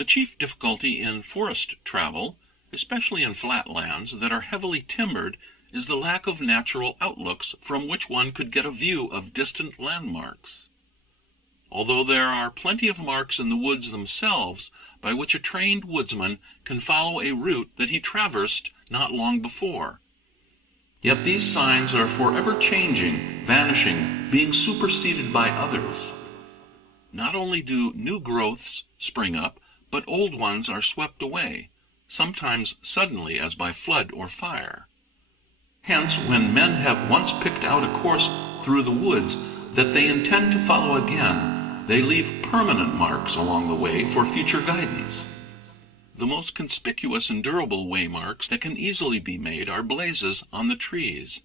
The chief difficulty in forest travel, especially in flat lands that are heavily timbered, is the lack of natural outlooks from which one could get a view of distant landmarks. Although there are plenty of marks in the woods themselves by which a trained woodsman can follow a route that he traversed not long before, yet these signs are forever changing, vanishing, being superseded by others. Not only do new growths spring up, but old ones are swept away, sometimes suddenly as by flood or fire. Hence, when men have once picked out a course through the woods that they intend to follow again, they leave permanent marks along the way for future guidance. The most conspicuous and durable waymarks that can easily be made are blazes on the trees.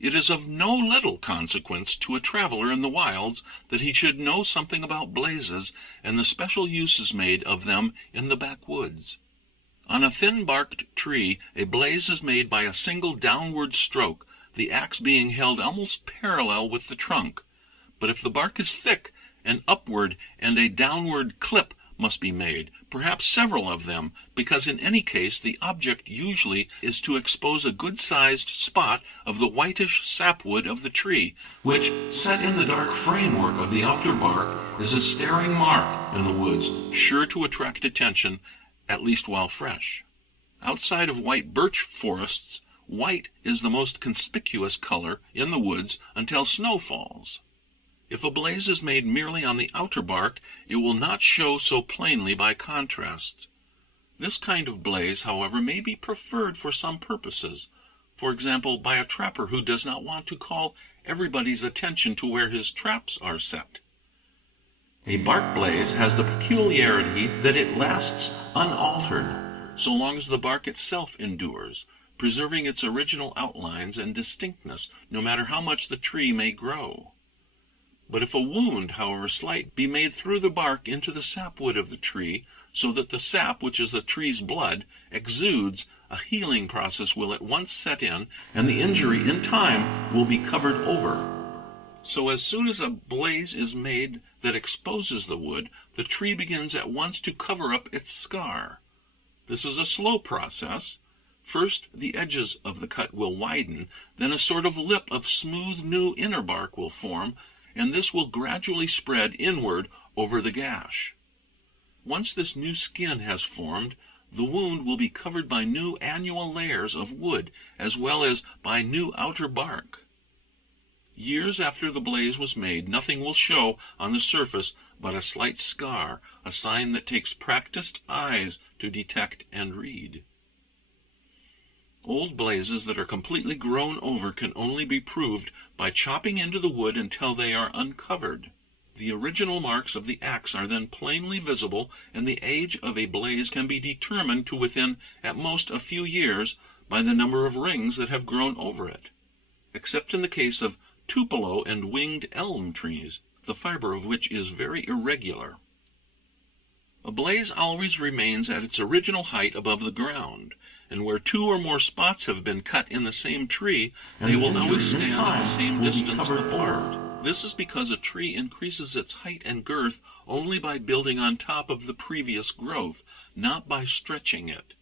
It is of no little consequence to a traveler in the wilds that he should know something about blazes and the special uses made of them in the backwoods. On a thin-barked tree a blaze is made by a single downward stroke, the axe being held almost parallel with the trunk. But if the bark is thick, an upward and a downward clip must be made, perhaps several of them, because in any case the object usually is to expose a good-sized spot of the whitish sapwood of the tree, which, set in the dark framework of the outer bark, is a staring mark in the woods, sure to attract attention, at least while fresh. Outside of white birch forests, white is the most conspicuous color in the woods until snow falls. If a blaze is made merely on the outer bark, it will not show so plainly by contrast. This kind of blaze, however, may be preferred for some purposes, for example, by a trapper who does not want to call everybody's attention to where his traps are set. A bark blaze has the peculiarity that it lasts unaltered, so long as the bark itself endures, preserving its original outlines and distinctness, no matter how much the tree may grow. But if a wound, however slight, be made through the bark into the sapwood of the tree, so that the sap, which is the tree's blood, exudes, a healing process will at once set in, and the injury in time will be covered over. So as soon as a blaze is made that exposes the wood, the tree begins at once to cover up its scar. This is a slow process. First the edges of the cut will widen, then a sort of lip of smooth new inner bark will form, and this will gradually spread inward over the gash. Once this new skin has formed, the wound will be covered by new annual layers of wood, as well as by new outer bark. Years after the blaze was made, nothing will show on the surface but a slight scar, a sign that takes practiced eyes to detect and read. Old blazes that are completely grown over can only be proved by chopping into the wood until they are uncovered. The original marks of the axe are then plainly visible, and the age of a blaze can be determined to within at most a few years by the number of rings that have grown over it, except in the case of tupelo and winged elm trees, the fiber of which is very irregular. A blaze always remains at its original height above the ground, and where two or more spots have been cut in the same tree, they will always stand at the same distance apart. This is because a tree increases its height and girth only by building on top of the previous growth, not by stretching it.